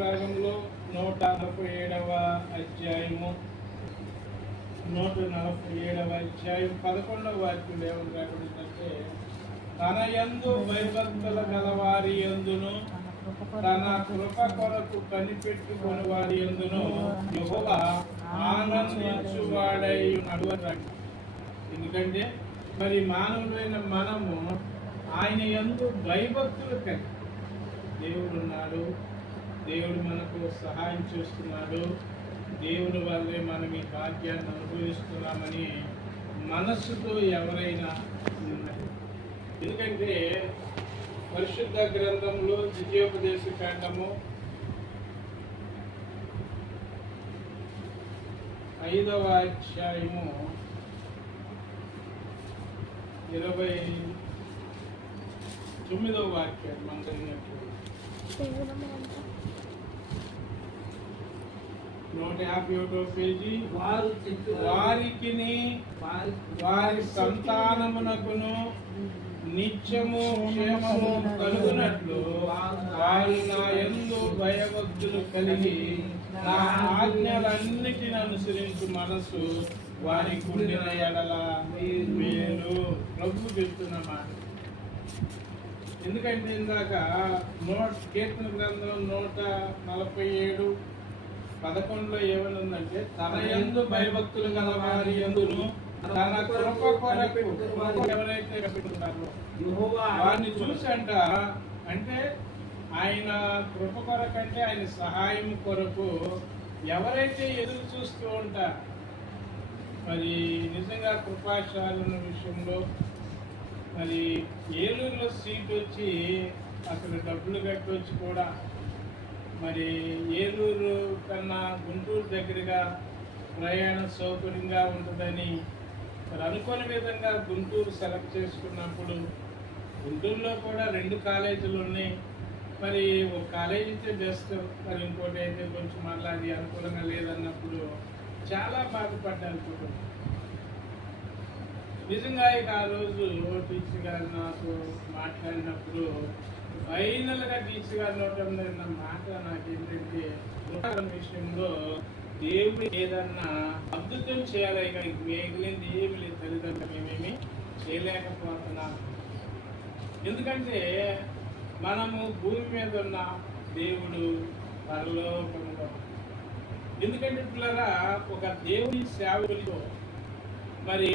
భాగంలో 147వ అధ్యాయము 147వ అధ్యాయం 11వ వాక్యం ఏమని రాబడిందంటే, తన యందు భయభక్తుల గలవారి యందును తన కృప కొరకు కనిపెట్టుకుని వారి యందును యెహోవా ఆనందించువాడై ఉన్నాడు. ఎందుకంటే మరి మానవులైన మనము ఆయన యందు భయభక్తులు కలిగి దేవుడు ఉన్నాడు, దేవుడు మనకు సహాయం చేస్తున్నాడు, దేవుని వల్లే మనం ఈ భాగ్యాన్ని అనుభవిస్తున్నామని మనస్సుతో ఎవరైనా ఉన్నారు. ఎందుకంటే పరిశుద్ధ గ్రంథంలో ద్వితీయోపదేశ కాండము 5వ అధ్యాయము 29వ వాక్యం మనం చదివినట్లు 151వ పేజీ, వారికి వారి సంతానమునకును నిత్యము క్షేమము కలుగునట్లు వారు నా యందు భయభక్తులు కలిగి నా ఆజ్ఞలన్నిటిని అనుసరించు మనసు వారికి ఉండిన ఎడల మీరు ప్రభు చెప్తున్న మాట. ఎందుకంటే ఇందాక కీర్తన గ్రంథం 147:11 ఏమని ఉందంటే, తన యందు భయభక్తులు గల వారి యందును తన కృప కొరకు ఎవరైతే పెట్టుకున్నారో వారిని చూసంట, అంటే ఆయన కృప కొరకు అంటే ఆయన సహాయం కొరకు ఎవరైతే ఎదురు చూస్తూ ఉంటారు. మరి నిజంగా కృపాశాలున్న విషయంలో మరి ఏలూరులో సీట్ వచ్చి అసలు డబ్బులు కట్టొచ్చి కూడా మరి ఏలూరు కన్నా గుంటూరు దగ్గరగా ప్రయాణ సౌకర్యంగా ఉంటుందని మరి అనుకోని విధంగా గుంటూరు సెలెక్ట్ చేసుకున్నప్పుడు గుంటూరులో కూడా 2 కాలేజీలు ఉన్నాయి. మరి ఒక కాలేజీ అయితే బెస్ట్, మరి ఇంకోటి అయితే కొంచెం మళ్ళీ అది అనుకూలంగా లేదన్నప్పుడు చాలా బాధపడ్డాను కూడా. నిజంగా ఇక ఆ రోజు టీచర్ గారు నాకు మాట్లాడినప్పుడు ఫైనల్గా టీచర్ గారు నోటిన మాట నాకేంటంటే, విషయంలో దేవుడు ఏదన్నా అద్భుతం చేయాలి, ఇక మిగిలింది ఏమి లేదు, తల్లిదండ్రులు మేమేమి చేయలేకపోతున్నాం. ఎందుకంటే మనము భూమి మీద ఉన్న దేవుడు పరలోకంలో. ఎందుకంటే పిల్లరా, ఒక దేవుని సేవకులతో మరి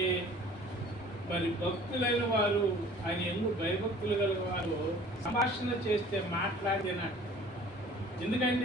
భక్తులైన వారు, ఆయన ఎందుకు భయభక్తులు గల వారు సంభాషణ చేస్తే మాట్లాడినట్టు. ఎందుకంటే